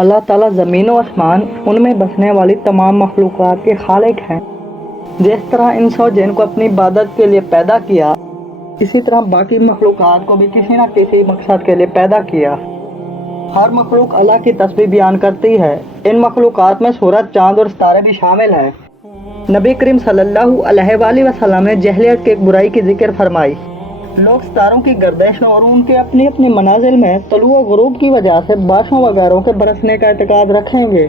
اللہ تعالیٰ ज़मीन و आसमान उनमें बसने वाली तमाम मखलूक़ात के खालिक हैं। जिस तरह इंस और जिन को अपनी इबादत के लिए पैदा किया, इसी तरह बाकी मखलूक़ात को भी किसी न किसी मकसद के लिए पैदा किया। हर मखलूक अल्लाह की तस्बीह बयान करती है। इन मखलूक़ात में सूरज, चाँद और सितारे भी शामिल हैं। नबी करीम सल्लल्लाहु अलैहि वसल्लम ने जहलियत की एक बुराई की जिक्र फरमाई। लोग सितारों की गर्दिश और उनके अपनी अपनी मनाजिल में तलू व गुरूब की वजह से बारिशों वगैरह के बरसने का एतकाद रखेंगे।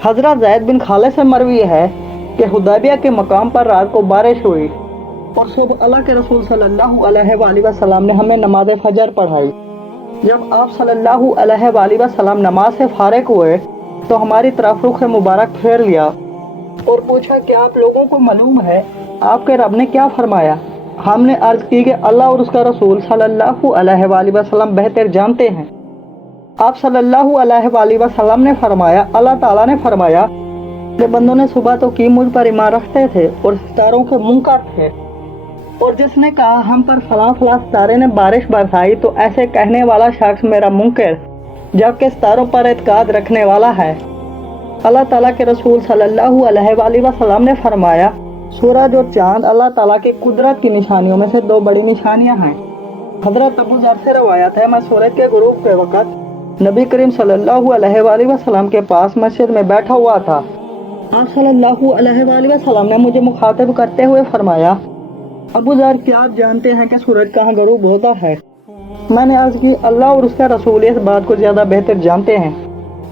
हज़रत ज़ैद बिन खालिद से मरवी है कि हुदैबिया के मकाम पर रात को बारिश हुई और सुबह अल्लाह के रसूल सल्लल्लाहु अलैहि वसल्लम ने हमें नमाज फजर पढ़ाई। जब आप सल्लल्लाहु अलैहि वसल्लम नमाज से फारिग हुए तो हमारी तरफ रुख मुबारक फेर लिया और पूछा कि आप लोगों को मालूम है आपके रब ने क्या फरमाया। हमने अर्ज की कि अल्लाह और उसका रसूल सल्लल्लाहु अलैहि वसल्लम बेहतर जानते हैं। आप सल्लल्लाहु अलैहि वसल्लम ने फरमाया, अल्लाह ताला ने फरमाया कि बंदों ने सुबह तो की मुझ पर ईमान रखते थे और सितारों के मुनकर थे, और जिसने कहा हम पर फलां फलां सितारे ने बारिश बरसाई तो ऐसे कहने वाला शख्स मेरा मुनकर जबकि सितारों पर एतकाद रखने वाला है। अल्लाह ताला के रसूल सल्लल्लाहु अलैहि वसल्लम ने फरमाया, सूरज और चांद अल्लाह ताला की कुदरत की निशानियों में से दो बड़ी निशानियां हैं। हज़रत अबू ज़र से रवायत है, मैं सूरज के गुरूब के वक़्त नबी करीम सल्लल्लाहु अलैहि वसल्लम के पास मस्जिद में बैठा हुआ था। आप सल्लल्लाहु अलैहि वसल्लम ने मुझे मुखातिब करते हुए फरमाया, अबू ज़र क्या आप जानते हैं कि सूरज कहाँ गुरूब होता है? मैंने अर्ज़ की, अल्लाह और उसका रसूल इस बात को ज़्यादा बेहतर जानते हैं।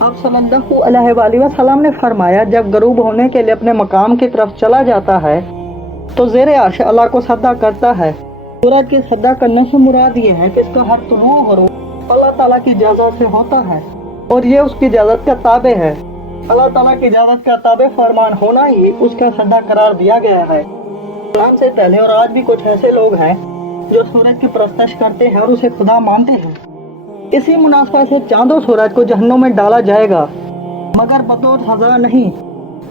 आप सल्लल्लाहु अलैहि वसल्लम ने फरमाया, जब गरूब होने के लिए अपने मकाम की तरफ चला जाता है तो ज़ेरे अर्श अल्लाह को सद्दा करता है। सूरज के सद्दा करने से मुराद ये है कि इसका हर तुलू गरूब अल्लाह ताला की इजाज़त से होता है और ये उसकी इजाज़त का ताबे है। अल्लाह ताला की इजाज़त का ताबे फरमान होना ही उसका सद्दा करार दिया गया है। इस्लाम से पहले और आज भी कुछ ऐसे लोग हैं जो सूरज की परस्तश करते हैं और उसे खुदा मानते हैं। इसी मुनासबत से चांद और सूरज को जहन्नुम में डाला जाएगा, मगर बतौर सजा नहीं,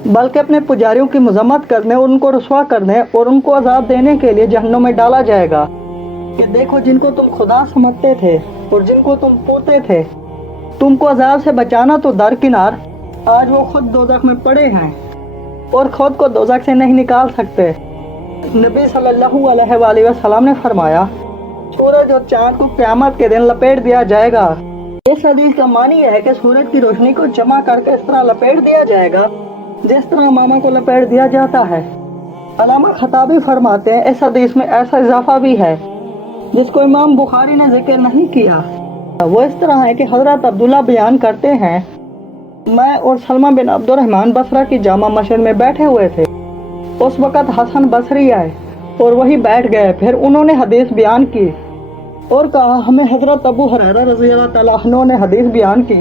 बल्कि अपने पुजारियों की मजम्मत करने और उनको रुसवा करने और उनको अजाब देने के लिए जहन्नुम में डाला जाएगा कि देखो जिनको तुम खुदा समझते थे और जिनको तुम पोते थे, तुमको अजाब से बचाना तो दरकिनार, आज वो खुद दोज़ख में पड़े हैं और खुद को दोज़ख से नहीं निकाल सकते। नबी सल्लल्लाहु अलैहि वसल्लम ने फरमाया, सूरज और चांद को क़यामत के दिन लपेट दिया जाएगा। इस हदीस का मानी है कि सूरज की रोशनी को जमा करके इस तरह लपेट दिया जाएगा जिस तरह मामा को लपेट दिया जाता है। अल्लामा खताबी फरमाते हैं, इस हदीस में ऐसा इजाफा भी है जिसको इमाम बुखारी ने जिक्र नहीं किया। वो इस तरह है कि हज़रत अब्दुल्ला बयान करते हैं, मैं और सलमा बिन अब्दुर्रहमान बसरा की जामा मस्जिद में बैठे हुए थे। उस वक़्त हसन बसरी आए और वही बैठ गए। फिर उन्होंने हदीस बयान की और कहा, हमें हज़रत अबू हुरैरा रज़ियल्लाहु तआला अन्हु ने हदीस बयान की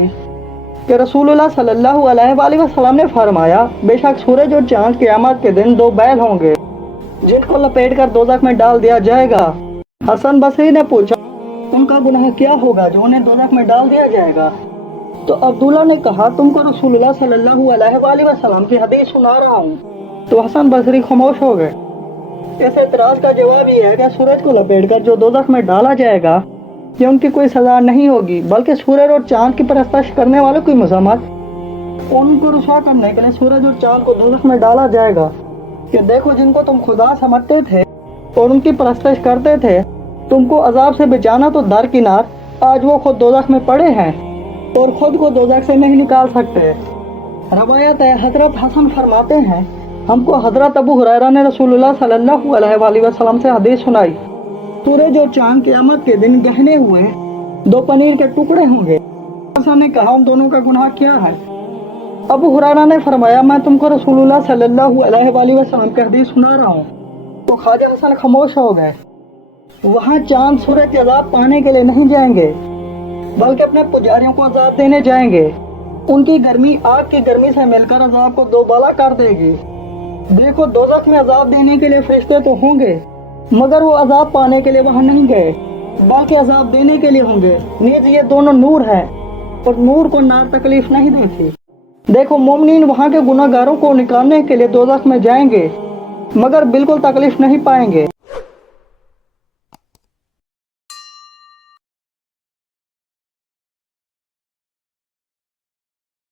कि रसूलुल्लाह सल्लल्लाहु अलैहि वसल्लम ने फरमाया, बेशक सूरज और चांद क़यामत के दिन दो बैल होंगे जिनको लपेट कर दोज़ख में डाल दिया जाएगा। हसन बसरी ने पूछा, उनका गुनाह क्या होगा जो उन्हें दोज़ख में डाल दिया जाएगा? तो अब्दुल्ला ने कहा, तुमको रसूलुल्लाह सल्लल्लाहु अलैहि वसल्लम की हदीस सुना रहा हूँ। तो हसन बसरी खामोश हो गए। इस एतराज़ का जवाब ये है कि सूरज को लपेटकर जो दोज़ख में डाला जाएगा ये उनकी कोई सज़ा नहीं होगी, बल्कि सूरज और चांद की परस्तश करने वालों की मज़म्मत, उनको रुसवा करने के लिए सूरज और चांद को दोज़ख में डाला जाएगा कि देखो जिनको तुम खुदा समझते थे और उनकी परस्तश करते थे, तुमको अजाब से बचाना तो दरकिनार, आज वो खुद दोज़ख में पड़े हैं और खुद को दोज़ख से नहीं निकाल सकते। रवायत है, हज़रत हसन फरमाते हैं, हमको हज़रत अबू हुरैरा ने रसूलुल्लाह सल्लल्लाहु अलैहि वसल्लम से हदीस सुनाई, सूरज और चांद क़यामत के दिन गहने हुए दो पनीर के टुकड़े होंगे। हसन ने कहा, उन दोनों का गुनाह क्या है? अबू हुरैरा ने फरमाया, मैं तुमको रसूलुल्लाह सल्लल्लाहु अलैहि वसल्लम की हदीस सुना रहा हूँ। तो ख्वाजा हसन खामोश हो गए। वहाँ चांद सूरज के अजाब पाने के लिए नहीं जाएंगे, बल्कि अपने पुजारियों को अजाब देने जाएंगे। उनकी गर्मी आग की गर्मी से मिलकर अजाब को दोबाला कर देगी। देखो दोज़ख में अजाब देने के लिए फरिश्ते तो होंगे, मगर वो अजाब पाने के लिए वहाँ नहीं गए, बल्कि अजाब देने के लिए होंगे। नीज ये दोनों नूर हैं और नूर को नार तकलीफ नहीं देती। देखो मोमिनीन वहाँ के गुनाहगारों को निकालने के लिए दोज़ख में जाएंगे, मगर बिल्कुल तकलीफ नहीं पाएंगे।